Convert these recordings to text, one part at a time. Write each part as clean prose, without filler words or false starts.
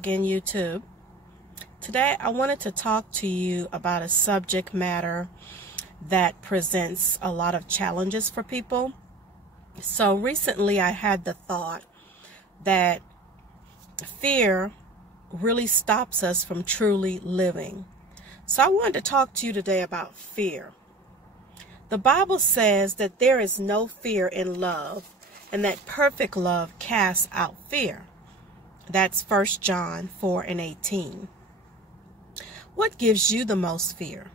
again, YouTube. Today I wanted to talk to you about a subject matter that presents a lot of challenges for people. So recently I had the thought that fear really stops us from truly living. So I wanted to talk to you today about fear. The Bible says that there is no fear in love, and that perfect love casts out fear. That's 1 John 4:18. What gives you the most fear?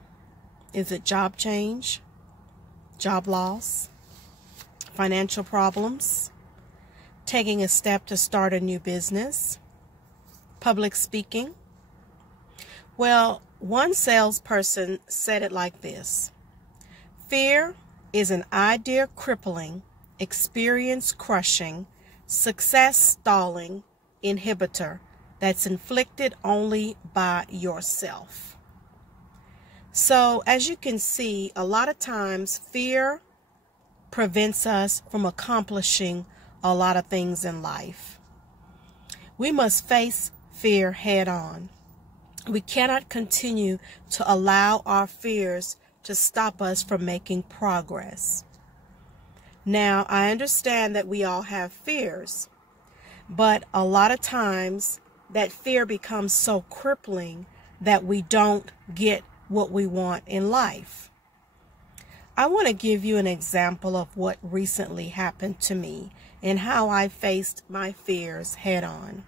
Is it job change, job loss, financial problems, taking a step to start a new business, public speaking? Well, one salesperson said it like this: fear is an idea crippling, experience crushing, success stalling inhibitor that's inflicted only by yourself. So as you can see, a lot of times fear prevents us from accomplishing a lot of things in life. We must face fear head on. We cannot continue to allow our fears to stop us from making progress. Now, I understand that we all have fears, but a lot of times that fear becomes so crippling that we don't get what we want in life. I want to give you an example of what recently happened to me and how I faced my fears head on.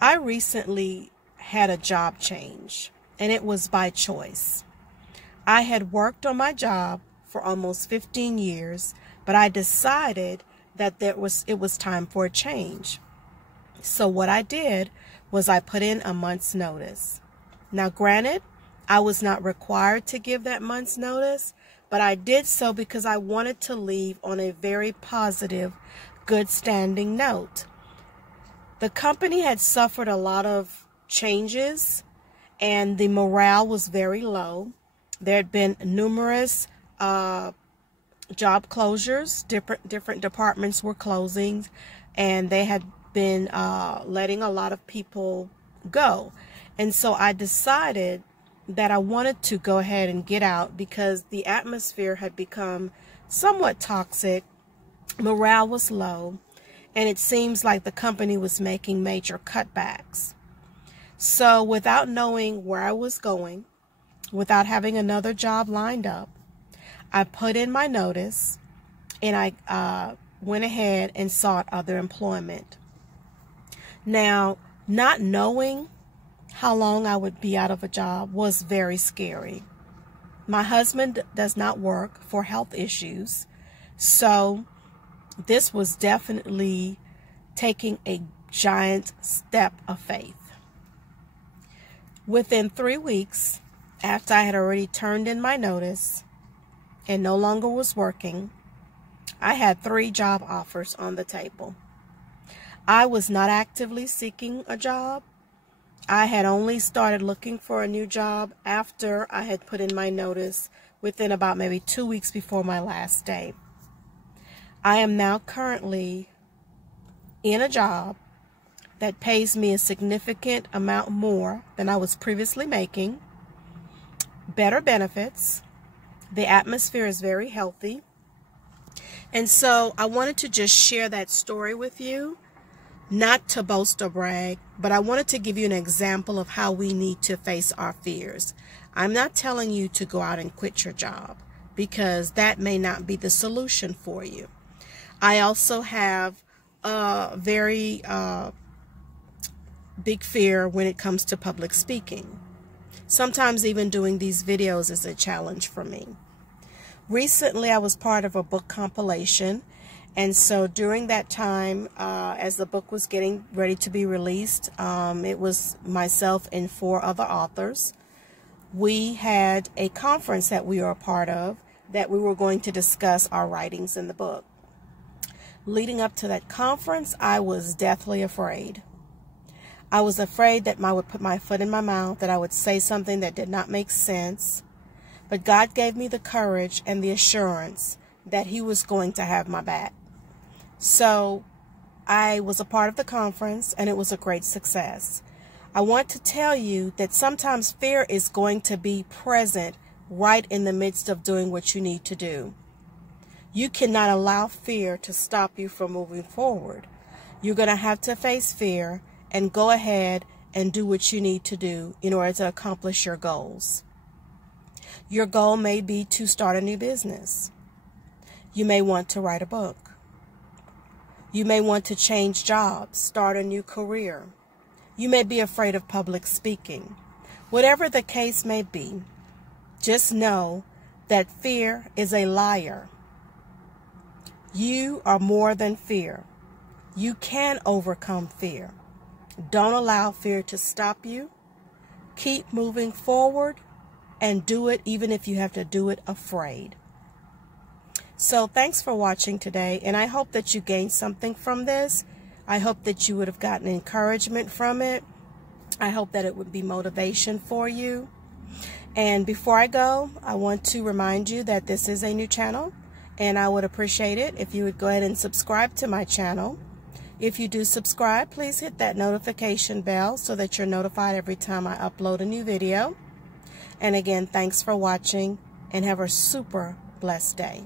I recently had a job change, and it was by choice. I had worked on my job for almost 15 years, but I decided that it was time for a change. So what I did was I put in a month's notice. Now, granted, I was not required to give that month's notice, but I did so because I wanted to leave on a very positive, good standing note. The company had suffered a lot of changes, and the morale was very low. There had been numerous job closures. Different departments were closing, and they had been letting a lot of people go. And so I decided that I wanted to go ahead and get out because the atmosphere had become somewhat toxic, morale was low, and it seems like the company was making major cutbacks. So without knowing where I was going, without having another job lined up, I put in my notice, and I went ahead and sought other employment. Now, not knowing how long I would be out of a job was very scary. My husband does not work for health issues, so this was definitely taking a giant step of faith. Within 3 weeks, after I had already turned in my notice and no longer was working, I had 3 job offers on the table. I was not actively seeking a job. I had only started looking for a new job after I had put in my notice within about maybe 2 weeks before my last day. I am now currently in a job that pays me a significant amount more than I was previously making, better benefits, the atmosphere is very healthy, and so I wanted to just share that story with you. Not to boast or brag, but I wanted to give you an example of how we need to face our fears. I'm not telling you to go out and quit your job, because that may not be the solution for you. I also have a very big fear when it comes to public speaking. Sometimes even doing these videos is a challenge for me. Recently, I was part of a book compilation. And so during that time, as the book was getting ready to be released, it was myself and 4 other authors. We had a conference that we were a part of that we were going to discuss our writings in the book. Leading up to that conference, I was deathly afraid. I was afraid that I would put my foot in my mouth, that I would say something that did not make sense. But God gave me the courage and the assurance that He was going to have my back. So I was a part of the conference and it was a great success. I want to tell you that sometimes fear is going to be present right in the midst of doing what you need to do. You cannot allow fear to stop you from moving forward. You're going to have to face fear and go ahead and do what you need to do in order to accomplish your goals. Your goal may be to start a new business. You may want to write a book. You may want to change jobs, start a new career. You may be afraid of public speaking. Whatever the case may be, just know that fear is a liar. You are more than fear. You can overcome fear. Don't allow fear to stop you. Keep moving forward and do it even if you have to do it afraid. So thanks for watching today, and I hope that you gained something from this. I hope that you would have gotten encouragement from it. I hope that it would be motivation for you. And before I go, I want to remind you that this is a new channel, and I would appreciate it if you would go ahead and subscribe to my channel. If you do subscribe, please hit that notification bell so that you're notified every time I upload a new video. And again, thanks for watching, and have a super blessed day.